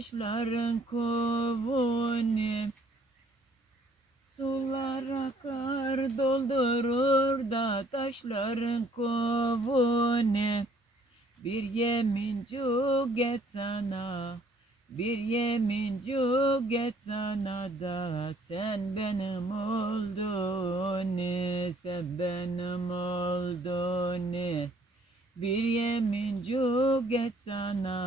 da taşların kovunu Sular akar doldurur da taşların kovunu Bir yemincuk et sana bir yemincuk et sana da sen benim oldun sen benim oldun bir yemincuk et sana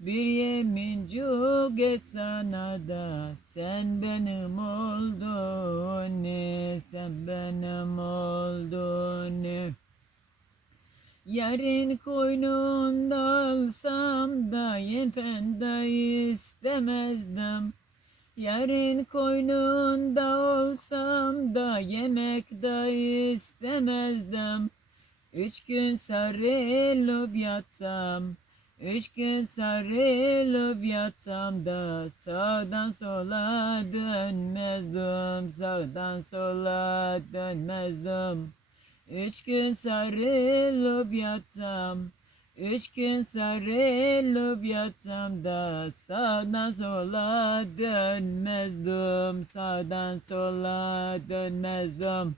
bir yemincuk et sana da sen benim oldun sen benim oldun Yarın koynunda alsam da yefenda istemezdim. Yarın koynunda olsam da yemek da istemezdim. Üç gün sarılıp yatsam, üç gün sarılıp yatsam da sağdan sola dönmezdim, sağdan sola dönmezdim. Üç gün sarılıp yatsam, üç gün sarılıp yatsam da sağdan sola dönmezdim, sağdan sola dönmezdim.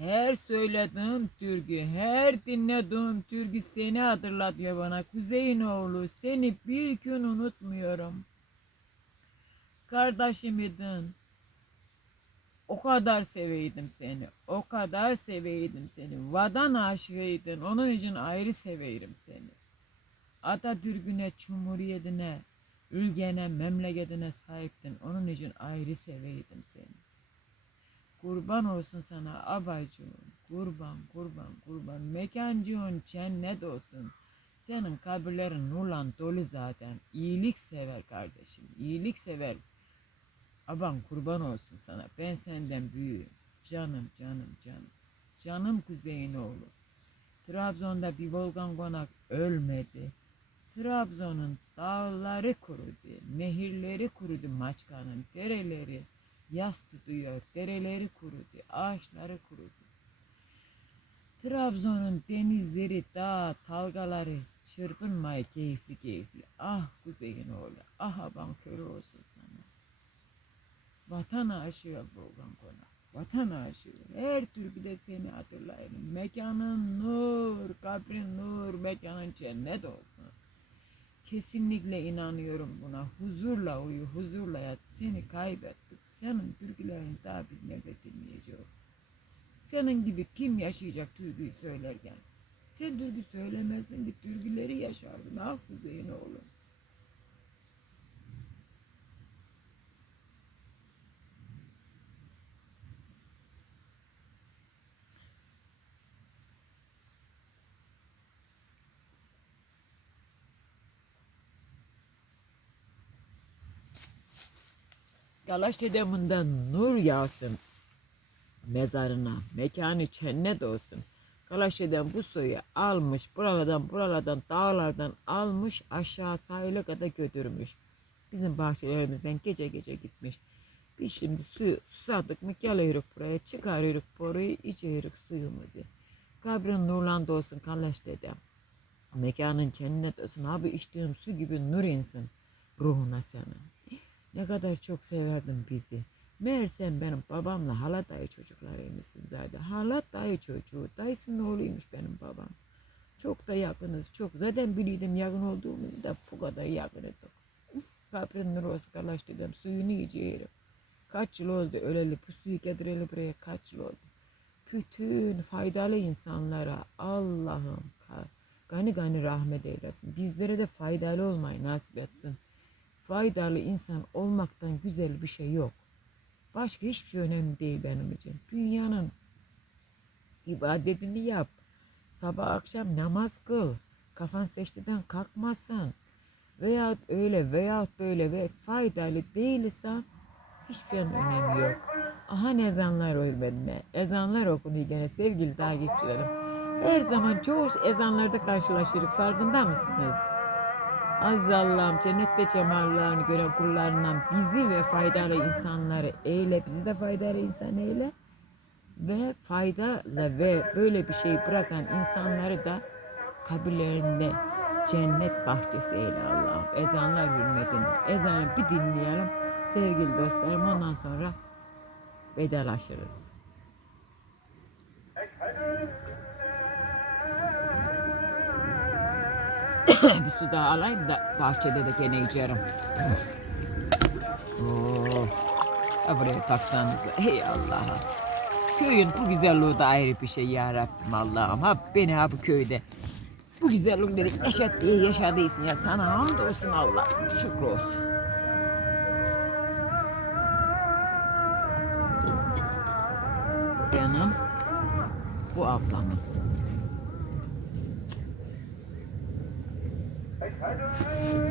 Her söylediğim türkü, her dinlediğim türkü seni hatırlatıyor bana. Kuzey'in oğlu, seni bir gün unutmuyorum. Kardeşimiydin. O kadar seveydim seni. O kadar seveydim seni. Vatan aşığıydın. Onun için ayrı severim seni. Atatürk'üne, Cumhuriyetine, ülkene, memleketine sahiptin. Onun için ayrı seveydim seni. Kurban olsun sana abacığım. Kurban, kurban, kurban. Mekancığın cennet olsun. Senin kabirlerin nurla dolu zaten. İyilik sever kardeşim. İyilik sever. Aban kurban olsun sana. Ben senden büyüğüm. Canım, canım, canım. Canım kuzeyin oğlu. Trabzon'da bir volkan konak ölmedi. Trabzon'un dağları kurudu. Nehirleri kurudu Maçka'nın. Dereleri yas tutuyor. Dereleri kurudu. Ağaçları kurudu. Trabzon'un denizleri, dağ, dalgaları çırpınmaya keyifli keyifli. Ah kuzeyin oğlu. Ah aban körü olsun sana. Vatan aşığı Volkan Konak. Vatan aşığı. Her türküde seni hatırlayırım. Mekanın nur, kabrin nur, mekanın cennet olsun. Kesinlikle inanıyorum buna. Huzurla uyu, huzurla yat. Seni kaybettik. Senin türkülerini daha biz nerede dinleyeceğiz? Senin gibi kim yaşayacak türküyü söylerken? Sen türkü söylemezdin ki türküleri yaşardın. Ah Hüseyin oğlum. Galaş dedeminden nur yağsın mezarına, mekanı cennet olsun. Galaş dedem bu suyu almış, buralardan buralardan dağlardan almış, aşağı sahile kadar götürmüş. Bizim bahçelerimizden gece gece gitmiş. Biz şimdi suyu susadık mı geliyoruz buraya, çıkarıyoruz boruyu, içiyoruz suyumuzu. Kabrin nurlandı olsun Galaş dedem. Mekanın cennet olsun. Abi içtiğim su gibi nur insin ruhuna senin. Ne kadar çok severdin bizi. Meğer sen benim babamla hala dayı çocuklarıymışsın zaten. Hala dayı çocuğu. Dayısının oğluymuş benim babam. Çok da yakınız. Çok. Zaten biliyordum yakın olduğumuzu da bu kadar yakındık. Kabrin nur olsun kalaş dedim. Suyunu yiyeceğim. Kaç yıl oldu öleli. Bu suyu getireli buraya kaç yıl oldu. Bütün faydalı insanlara Allah'ım gani gani rahmet eylesin. Bizlere de faydalı olmayı nasip etsin faydalı insan olmaktan güzel bir şey yok. Başka hiçbir şey önemli değil benim için. Dünyanın ibadetini yap. Sabah akşam namaz kıl. Kafan seçtiden kalkmasın. Veya öyle veya böyle ve faydalı değilsen hiçbir şeyin önemi yok. Aha ezanlar ölmedine. Ezanlar okunuyor gene sevgili takipçilerim. Her zaman çoğu ezanlarda karşılaşırız. Farkında mısınız? Aziz Allah'ım cennette cemallarını gören kullarından bizi ve faydalı insanları eyle. Bizi de faydalı insan eyle. Ve faydalı ve böyle bir şey bırakan insanları da kabirlerinde cennet bahçesi eyle Allah'ım. Ezanlar hürmetine. Ezanı bir dinleyelim sevgili dostlarım. Ondan sonra vedalaşırız. Bir su daha alayım da bahçede de gene içerim. Oh. Ha buraya baksanıza. Ey Allah'ım. Köyün bu güzelliği de ayrı bir şey ya Rabbim Allah'ım. Ha beni ha bu köyde. Bu güzellikleri yaşat diye yaşadıysın ya sana hamdolsun Allah. Şükür olsun. Benim bu ablamın. Bye.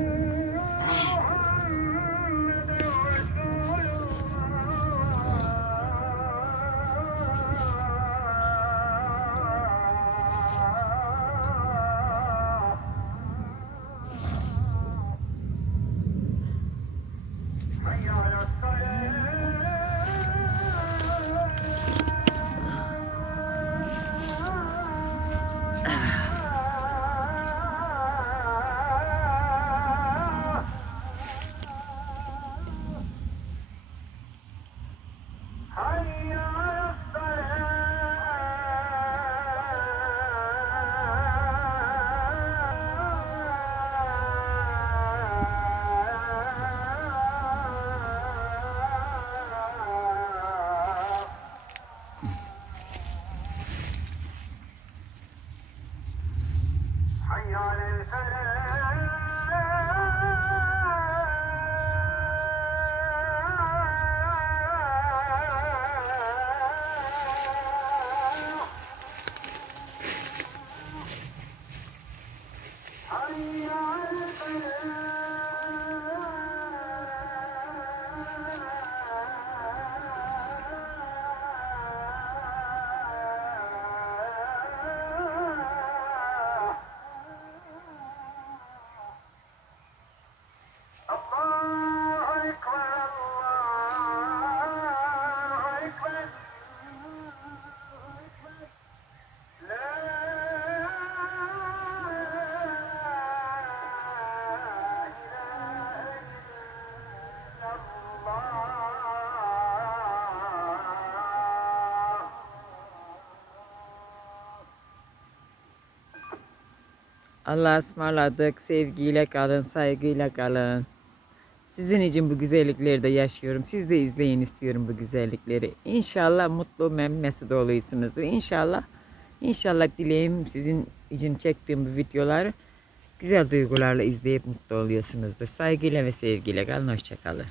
Hallelujah. Allah'a ısmarladık. Sevgiyle kalın, saygıyla kalın. Sizin için bu güzellikleri de yaşıyorum. Siz de izleyin istiyorum bu güzellikleri. İnşallah mutlu, mesut oluyorsunuzdur. İnşallah, inşallah dileğim sizin için çektiğim bu videoları güzel duygularla izleyip mutlu oluyorsunuzdur. Saygıyla ve sevgiyle kalın. Hoşçakalın.